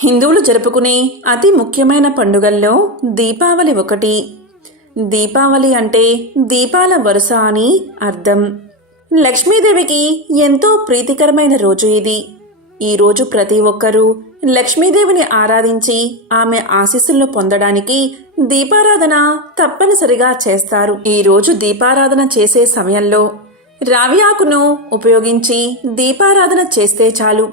హిందువులు జరుపుకునే అతి ముఖ్యమైన పండుగల్లో దీపావళి ఒకటి. దీపావళి అంటే దీపాల వరుస అని అర్థం. లక్ష్మీదేవికి ఎంతో ప్రీతికరమైన రోజు ఇది. ఈ రోజు ప్రతి ఒక్కరూ లక్ష్మీదేవిని ఆరాధించి ఆమె ఆశీస్సులను పొందడానికి దీపారాధన తప్పనిసరిగా చేస్తారు. ఈ రోజు దీపారాధన చేసే సమయంలో రావి ఆకును ఉపయోగించి దీపారాధన చేస్తే చాలు,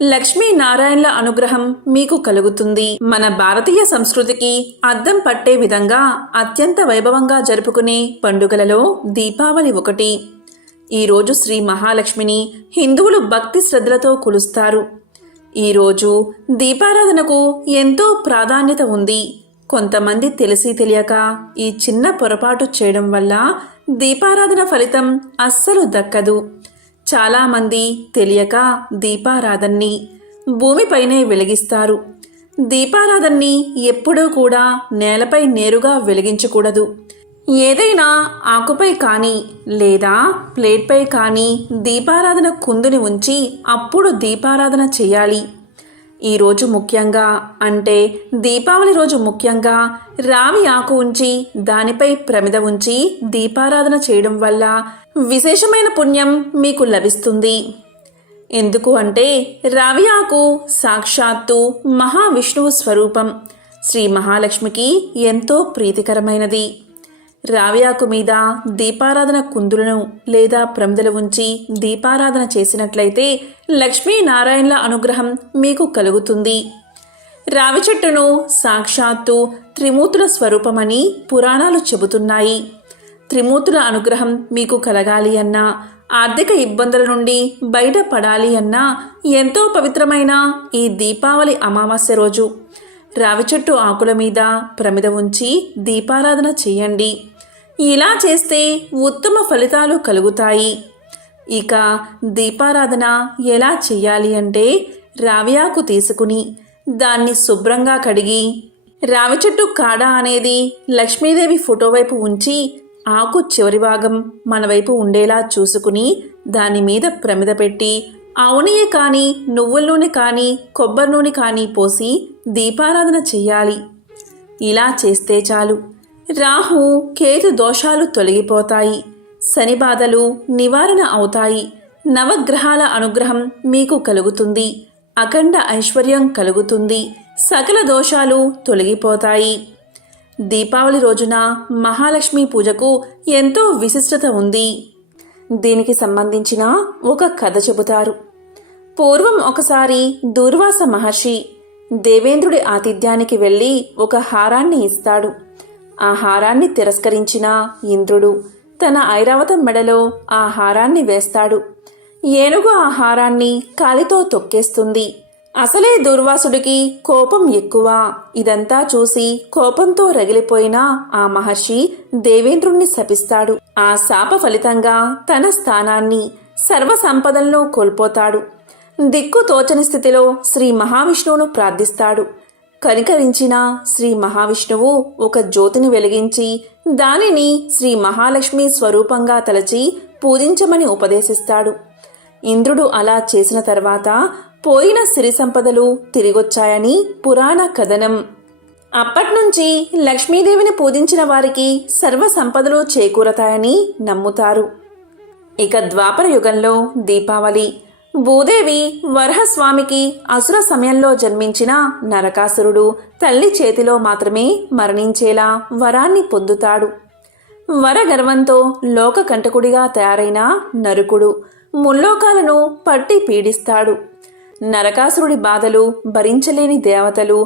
లక్ష్మీనారాయణల అనుగ్రహం మీకు కలుగుతుంది. మన భారతీయ సంస్కృతికి అద్దం పట్టే విధంగా అత్యంత వైభవంగా జరుపుకునే పండుగలలో దీపావళి ఒకటి. ఈరోజు శ్రీ మహాలక్ష్మిని హిందువులు భక్తి శ్రద్ధలతో కొలుస్తారు. ఈరోజు దీపారాధనకు ఎంతో ప్రాధాన్యత ఉంది. కొంతమంది తెలిసి తెలియక ఈ చిన్న పొరపాటు చేయడం వల్ల దీపారాధన ఫలితం అస్సలు దక్కదు. చాలామంది తెలియక దీపారాధనని భూమిపైనే వెలిగిస్తారు. దీపారాధనని ఎప్పుడూ కూడా నేలపై నేరుగా వెలిగించకూడదు. ఏదైనా ఆకుపై కానీ లేదా ప్లేట్పై కానీ దీపారాధన కుందుని ఉంచి అప్పుడు దీపారాధన చేయాలి. ఈరోజు ముఖ్యంగా అంటే దీపావళి రోజు ముఖ్యంగా రావి ఆకు ఉంచి దానిపై ప్రమిద ఉంచి దీపారాధన చేయడం వల్ల విశేషమైన పుణ్యం మీకు లభిస్తుంది. ఎందుకు అంటే రావి ఆకు సాక్షాత్తు మహావిష్ణువు స్వరూపం. శ్రీ మహాలక్ష్మికి ఎంతో ప్రీతికరమైనది. రావి ఆకు మీద దీపారాధన కుందులను లేదా ప్రమిదలు ఉంచి దీపారాధన చేసినట్లయితే లక్ష్మీనారాయణల అనుగ్రహం మీకు కలుగుతుంది. రావి చెట్టును సాక్షాత్తు త్రిమూర్తుల స్వరూపమని పురాణాలు చెబుతున్నాయి. త్రిమూర్తుల అనుగ్రహం మీకు కలగాలి అన్నా, ఆర్థిక ఇబ్బందుల నుండి బయటపడాలి అన్నా ఎంతో పవిత్రమైన ఈ దీపావళి అమావాస్య రోజు రావి చెట్టు ఆకుల మీద ప్రమిద ఉంచి దీపారాధన చేయండి. ఇలా చేస్తే ఉత్తమ ఫలితాలు కలుగుతాయి. ఇక దీపారాధన ఎలా చేయాలి అంటే రావి ఆకు తీసుకుని దాన్ని శుభ్రంగా కడిగి రావి చెట్టు కాడ అనేది లక్ష్మీదేవి ఫోటో వైపు ఉంచి ఆకు చివరి భాగం మన వైపు ఉండేలా చూసుకుని దాని మీద ప్రమిద పెట్టి ఆవు నెయ్యి కానీ నువ్వుల నూనె కానీ కొబ్బరి నూనె కానీ పోసి దీపారాధన చెయ్యాలి. ఇలా చేస్తే చాలు రాహు కేతు దోషాలు తొలగిపోతాయి, శని బాధలు నివారణ అవుతాయి, నవగ్రహాల అనుగ్రహం మీకు కలుగుతుంది, అఖండ ఐశ్వర్యం కలుగుతుంది, సకల దోషాలు తొలగిపోతాయి. దీపావళి రోజున మహాలక్ష్మి పూజకు ఎంతో విశిష్టత ఉంది. దీనికి సంబంధించిన ఒక కథ చెబుతారు. పూర్వం ఒకసారి దూర్వాస మహర్షి దేవేంద్రుడి ఆతిథ్యానికి వెళ్ళి ఒక హారాన్ని ఇస్తాడు. ఆ హారాన్ని తిరస్కరించిన ఇంద్రుడు తన ఐరావతం మెడలో ఆ హారాన్ని వేస్తాడు. ఏనుగు ఆ హారాన్ని కాలితో తొక్కేస్తుంది. అసలే దుర్వాసుడికి కోపం ఎక్కువ. ఇదంతా చూసి కోపంతో రగిలిపోయిన ఆ మహర్షి దేవేంద్రుణ్ణి శపిస్తాడు. ఆ శాప ఫలితంగా తన స్థానాన్ని సర్వ సంపదలను కోల్పోతాడు. దిక్కు తోచని స్థితిలో శ్రీ మహావిష్ణువును ప్రార్థిస్తాడు. కనికరించిన శ్రీ మహావిష్ణువు ఒక జ్యోతిని వెలిగించి దానిని శ్రీ మహాలక్ష్మి స్వరూపంగా తలచి పూజించమని ఉపదేశిస్తాడు. ఇంద్రుడు అలా చేసిన తర్వాత పోయిన సిరి సంపదలు తిరిగొచ్చాయని పురాణ కథనం. అప్పట్నుంచి లక్ష్మీదేవిని పూజించిన వారికి సర్వ సంపదలు చేకూరతాయని నమ్ముతారు. ఇక ద్వాపర యుగంలో దీపావళి భూదేవి వరహస్వామికి అసుర సమయంలో జన్మించిన నరకాసురుడు తల్లి చేతిలో మాత్రమే మరణించేలా వరాన్ని పొందుతాడు. వరగర్వంతో లోకకంటకుడిగా తయారైన నరుకుడు ముల్లోకాలను పట్టి పీడిస్తాడు. నరకాసురుడి బాధలు భరించలేని దేవతలు,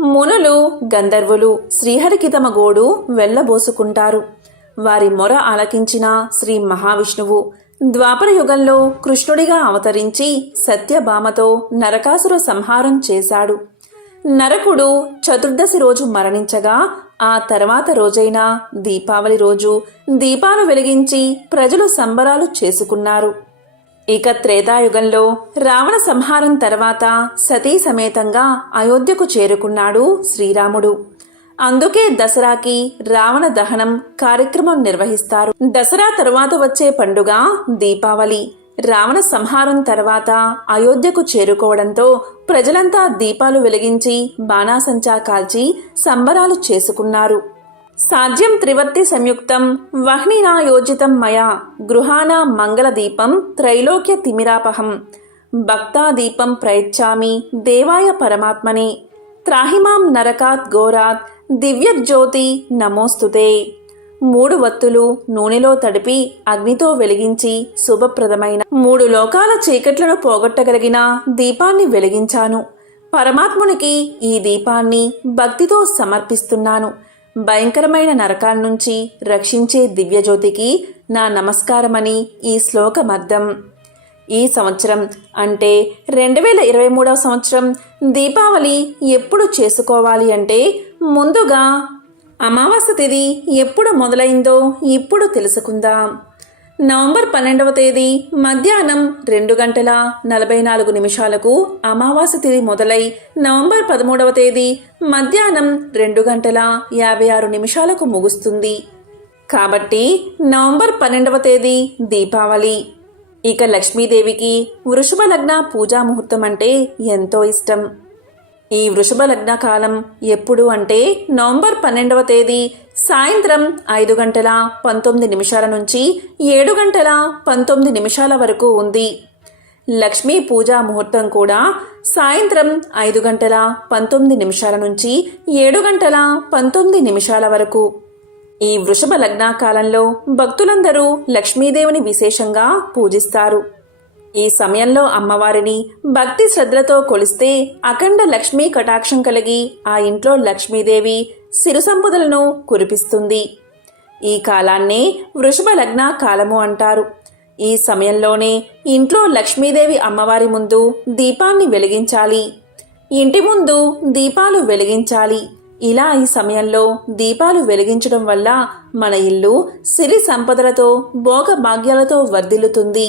మునులు, గంధర్వులు శ్రీహరికి తమ గోడు వెళ్లబోసుకుంటారు. వారి మొర ఆలకించిన శ్రీ మహావిష్ణువు ద్వాపర యుగంలో కృష్ణుడిగా అవతరించి సత్యభామతో నరకాసుర సంహారం చేశాడు. నరకుడు చతుర్దశి రోజు మరణించగా ఆ తర్వాత రోజైన దీపావళి రోజు దీపాలు వెలిగించి ప్రజలు సంబరాలు చేసుకున్నారు. ఇక త్రేతాయుగంలో రావణ సంహారం తర్వాత సతీ సమేతంగా అయోధ్యకు చేరుకున్నాడు శ్రీరాముడు. అందుకే దసరాకి రావణ దహనం కార్యక్రమం నిర్వహిస్తారు. దసరా తరువాత వచ్చే పండుగ దీపావళి. రావణ సంహారం తర్వాత అయోధ్యకు చేరుకోవడంతో ప్రజలంతా దీపాలు వెలిగించి బాణాసంచా కాల్చి సంబరాలు చేసుకున్నారు. సాధ్యం త్రివర్తి సంయుక్తం వహ్నినా యోజితం మయా గృహానా మంగళదీపం త్రైలోక్య తిమిరాపహం భక్తాదీపం ప్రయచ్చామి దేవాయ పరమాత్మనే త్రాహిమాం నరకాత్ ఘోరాత్ దివ్యజ్యోతి నమోస్తుతే. 3 వత్తులు నూనెలో తడిపి అగ్నితో వెలిగించి శుభప్రదమైన 3 లోకాల చీకట్లను పోగొట్టగలిగిన దీపాన్ని వెలిగించాను. పరమాత్మునికి ఈ దీపాన్ని భక్తితో సమర్పిస్తున్నాను. భయంకరమైన నరకాల నుంచి రక్షించే దివ్యజ్యోతికి నా నమస్కారమని ఈ శ్లోకమర్థం. ఈ సంవత్సరం అంటే 2023వ సంవత్సరం దీపావళి ఎప్పుడు చేసుకోవాలి అంటే ముందుగా అమావాస్య తిథి ఎప్పుడు మొదలైందో ఇప్పుడు తెలుసుకుందాం. నవంబర్ 12వ తేదీ మధ్యాహ్నం 2:44 అమావాస్య తిథి మొదలై నవంబర్ 13వ తేదీ మధ్యాహ్నం 2:56 ముగుస్తుంది. కాబట్టి నవంబర్ 12వ తేదీ దీపావళి. ఇక లక్ష్మీదేవికి వృషభ లగ్న పూజా ముహూర్తం అంటే ఎంతో ఇష్టం. ఈ వృషభ లగ్న కాలం ఎప్పుడు అంటే నవంబర్ 12వ తేదీ సాయంత్రం 5:19 నుంచి 7:19 వరకు ఉంది. లక్ష్మీ పూజా ముహూర్తం కూడా సాయంత్రం 5:19 నుంచి 7:19 వరకు. ఈ వృషభ లగ్న కాలంలో భక్తులందరూ లక్ష్మీదేవిని విశేషంగా పూజిస్తారు. ఈ సమయంలో అమ్మవారిని భక్తి శ్రద్ధలతో కొలిస్తే అఖండ లక్ష్మీ కటాక్షం కలిగి ఆ ఇంట్లో లక్ష్మీదేవి సిరు సంపదలను కురిపిస్తుంది. ఈ కాలాన్నే వృషభ లగ్న కాలము అంటారు. ఈ సమయంలోనే ఇంట్లో లక్ష్మీదేవి అమ్మవారి ముందు దీపాన్ని వెలిగించాలి. ఇంటి ముందు దీపాలు వెలిగించాలి. ఇలా ఈ సమయంలో దీపాలు వెలిగించడం వల్ల మన ఇల్లు సిరి సంపదలతో భోగ భాగ్యాలతో వర్ధిల్లుతుంది.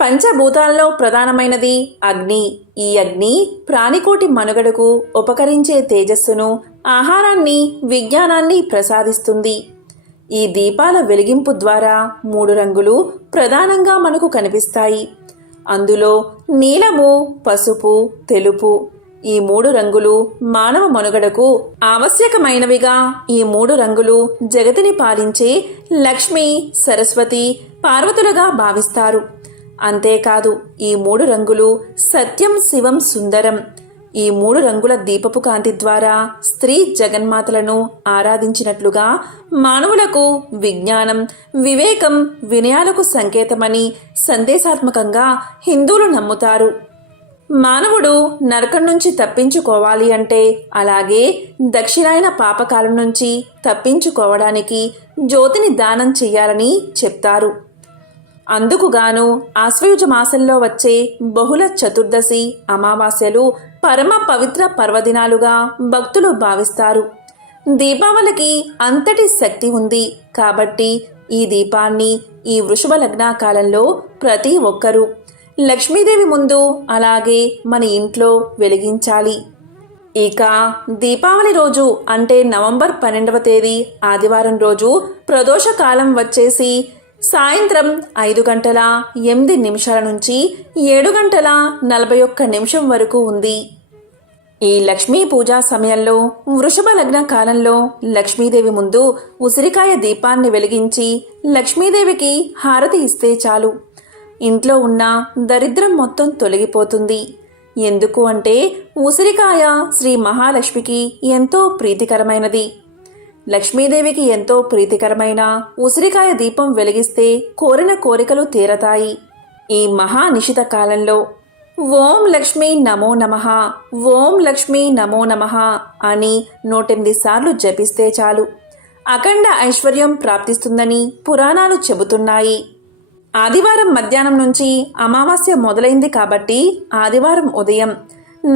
పంచభూతాల్లో ప్రధానమైనది అగ్ని. ఈ అగ్ని ప్రాణికోటి మనుగడకు ఉపకరించే తేజస్సును, ఆహారాన్ని, విజ్ఞానాన్ని ప్రసాదిస్తుంది. ఈ దీపాల వెలిగింపు ద్వారా 3 రంగులు ప్రధానంగా మనకు కనిపిస్తాయి. అందులో నీలము, పసుపు, తెలుపు ఈ 3 రంగులు మానవ మనుగడకు ఆవశ్యకమైనవిగా. ఈ 3 రంగులు జగతిని పాలించే లక్ష్మి, సరస్వతి, పార్వతులుగా భావిస్తారు. అంతేకాదు ఈ 3 రంగులు సత్యం, శివం, సుందరం. ఈ 3 రంగుల దీపపు కాంతి ద్వారా స్త్రీ జగన్మాతలను ఆరాధించినట్లుగా మానవులకు విజ్ఞానం, వివేకం, వినయాలకు సంకేతమని సందేశాత్మకంగా హిందువులు నమ్ముతారు. మానవుడు నరకం నుంచి తప్పించుకోవాలి అంటే, అలాగే దక్షిణాయన పాపకాలం నుంచి తప్పించుకోవడానికి జ్యోతిని దానం చెయ్యాలని చెప్తారు. అందుకుగాను ఆశ్వయుజ మాసంలో వచ్చే బహుళ చతుర్దశి, అమావాస్యలు పరమ పవిత్ర పర్వదినాలుగా భక్తులు భావిస్తారు. దీపావళికి అంతటి శక్తి ఉంది కాబట్టి ఈ దీపాన్ని ఈ వృషభ లగ్న కాలంలో ప్రతి ఒక్కరూ లక్ష్మీదేవి ముందు, అలాగే మన ఇంట్లో వెలిగించాలి. ఇక దీపావళి రోజు అంటే నవంబర్ 12వ తేదీ ఆదివారం రోజు ప్రదోష కాలం వచ్చేసి సాయంత్రం 5:08 నుంచి 7:41 వరకు ఉంది. ఈ లక్ష్మీ పూజా సమయంలో వృషభ లగ్న కాలంలో లక్ష్మీదేవి ముందు ఉసిరికాయ దీపాన్ని వెలిగించి లక్ష్మీదేవికి హారతి ఇస్తే చాలు, ఇంట్లో ఉన్న దరిద్రం మొత్తం తొలగిపోతుంది. ఎందుకు అంటే ఉసిరికాయ శ్రీ మహాలక్ష్మికి ఎంతో ప్రీతికరమైనది. లక్ష్మీదేవికి ఎంతో ప్రీతికరమైన ఉసిరికాయ దీపం వెలిగిస్తే కోరిన కోరికలు తీరతాయి. ఈ మహానిశిత కాలంలో ఓం లక్ష్మీ నమో నమః, ఓం లక్ష్మీ నమో నమః అని 108 సార్లు జపిస్తే చాలు, అఖండ ఐశ్వర్యం ప్రాప్తిస్తుందని పురాణాలు చెబుతున్నాయి. ఆదివారం మధ్యాహ్నం నుంచి అమావాస్య మొదలైంది కాబట్టి ఆదివారం ఉదయం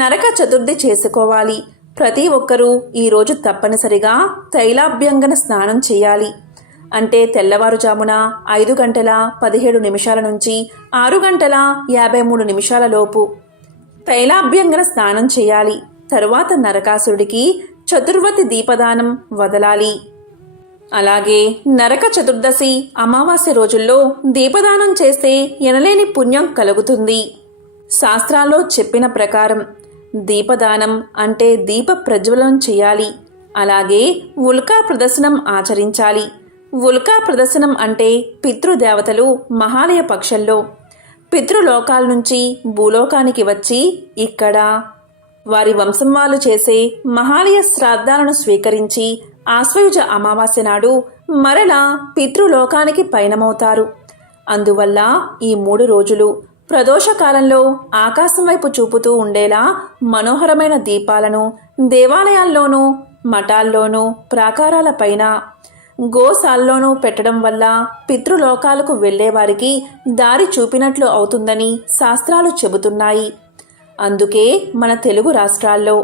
నరక చతుర్థి చేసుకోవాలి. ప్రతి ఒక్కరూ ఈరోజు తప్పనిసరిగా తైలాభ్యంగన స్నానం చేయాలి. అంటే తెల్లవారుజామున 5:17 నుంచి 6:53 లోపు తైలాభ్యంగన స్నానం చేయాలి. తరువాత నరకాసురుడికి చతుర్వతి దీపదానం వదలాలి. అలాగే నరక చతుర్దశి అమావాస్య రోజుల్లో దీపదానం చేస్తే ఎనలేని పుణ్యం కలుగుతుంది. శాస్త్రాల్లో చెప్పిన ప్రకారం దీపదానం అంటే దీప ప్రజ్వలనం చేయాలి. అలాగే ఉల్కా ప్రదర్శనం ఆచరించాలి. ఉల్కా ప్రదర్శనం అంటే పితృదేవతలు మహాలయ పక్షంలో పితృలోకాల నుంచి భూలోకానికి వచ్చి ఇక్కడ వారి వంశం వాళ్ళు చేసే మహాలయ శ్రాద్ధాలను స్వీకరించి ఆశ్వయుజ అమావాస్య నాడు మరలా పితృలోకానికి పయనమవుతారు. అందువల్ల ఈ 3 రోజులు ప్రదోషకాలంలో ఆకాశం వైపు చూపుతూ ఉండేలా మనోహరమైన దీపాలను దేవాలయాల్లోనూ మఠాల్లోనూ ప్రాకారాలపైన గోశాల్లోనూ పెట్టడం వల్ల పితృలోకాలకు వెళ్లేవారికి దారి చూపినట్లు అవుతుందని శాస్త్రాలు చెబుతున్నాయి. అందుకే మన తెలుగు రాష్ట్రాల్లో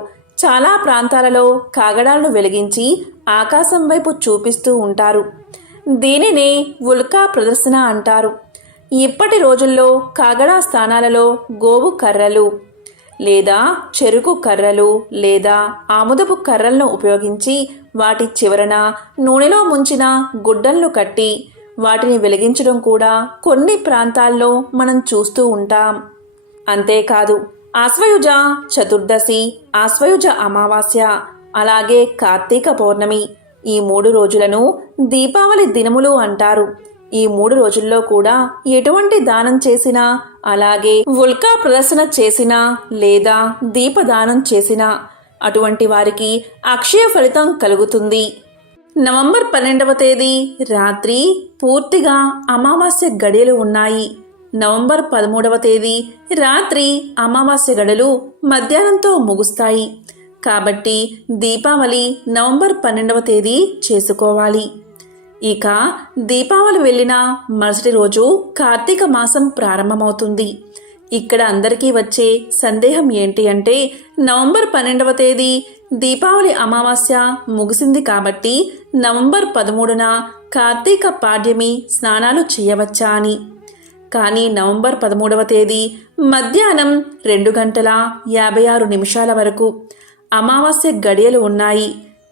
చాలా ప్రాంతాలలో కాగడాలను వెలిగించి ఆకాశం వైపు చూపిస్తూ ఉంటారు. దీనినే ఉల్కా ప్రదర్శన అంటారు. ఇప్పటి రోజుల్లో కాగడా స్థానాలలో గోవు కర్రలు లేదా చెరుకు కర్రలు లేదా ఆముదపు కర్రలను ఉపయోగించి వాటి చివరన నూనెలో ముంచిన గుడ్డలను కట్టి వాటిని వెలిగించడం కూడా కొన్ని ప్రాంతాల్లో మనం చూస్తూ ఉంటాం. అంతేకాదు ఆశ్వయుజ చతుర్దశి, ఆశ్వయుజ అమావాస్య, అలాగే కార్తీక పౌర్ణమి ఈ 3 రోజులను దీపావళి దినములు అంటారు. ఈ 3 రోజుల్లో కూడా ఎటువంటి దానం చేసినా, అలాగే ఉల్కా ప్రదర్శన చేసినా లేదా దీపదానం చేసినా అటువంటి వారికి అక్షయ ఫలితం కలుగుతుంది. నవంబర్ 12వ తేదీ రాత్రి పూర్తిగా అమావాస్య గడియలు ఉన్నాయి. నవంబర్ 13వ తేదీ రాత్రి అమావాస్య గడులు మధ్యాహ్నంతో ముగుస్తాయి. కాబట్టి దీపావళి నవంబర్ 12వ తేదీ చేసుకోవాలి. ఇక దీపావళి వెళ్ళిన మరుసటి రోజు కార్తీక మాసం ప్రారంభమవుతుంది. ఇక్కడ అందరికీ వచ్చే సందేహం ఏంటి అంటే నవంబర్ 12వ తేదీ దీపావళి అమావాస్య ముగిసింది కాబట్టి నవంబర్ 13న కార్తీక పాడ్యమి స్నానాలు చేయవచ్చా అని. కానీ నవంబర్ 13వ తేదీ మధ్యాహ్నం 2:56 వరకు అమావాస్య గడియలు ఉన్నాయి.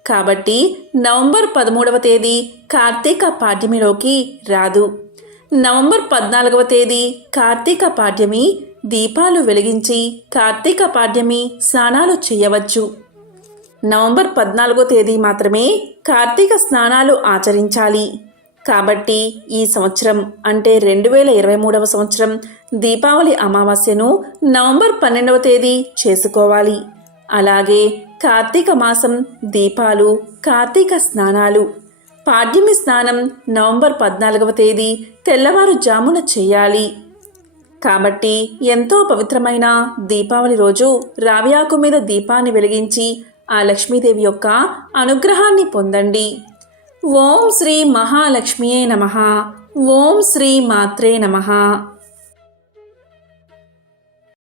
కాబట్టి నవంబర్ 13వ తేదీ కార్తీక పాడ్యమిలోకి రాదు. నవంబర్ 14వ తేదీ కార్తీక పాడ్యమి దీపాలు వెలిగించి కార్తీక పాడ్యమి స్నానాలు చేయవచ్చు. నవంబర్ 14వ తేదీ మాత్రమే కార్తీక స్నానాలు ఆచరించాలి. కాబట్టి ఈ సంవత్సరం అంటే 2023వ సంవత్సరం దీపావళి అమావాస్యను నవంబర్ 12వ తేదీ చేసుకోవాలి. అలాగే కార్తీక మాసం దీపాలు, కార్తీక స్నానాలు, పాడ్యమి స్నానం నవంబర్ 14వ తేదీ తెల్లవారుజామున చేయాలి. కాబట్టి ఎంతో పవిత్రమైన దీపావళి రోజు రావి ఆకు మీద దీపాన్ని వెలిగించి ఆ లక్ష్మీదేవి యొక్క అనుగ్రహాన్ని పొందండి. ఓం శ్రీ మహాలక్ష్మియే నమః. ఓం శ్రీ మాత్రే నమః.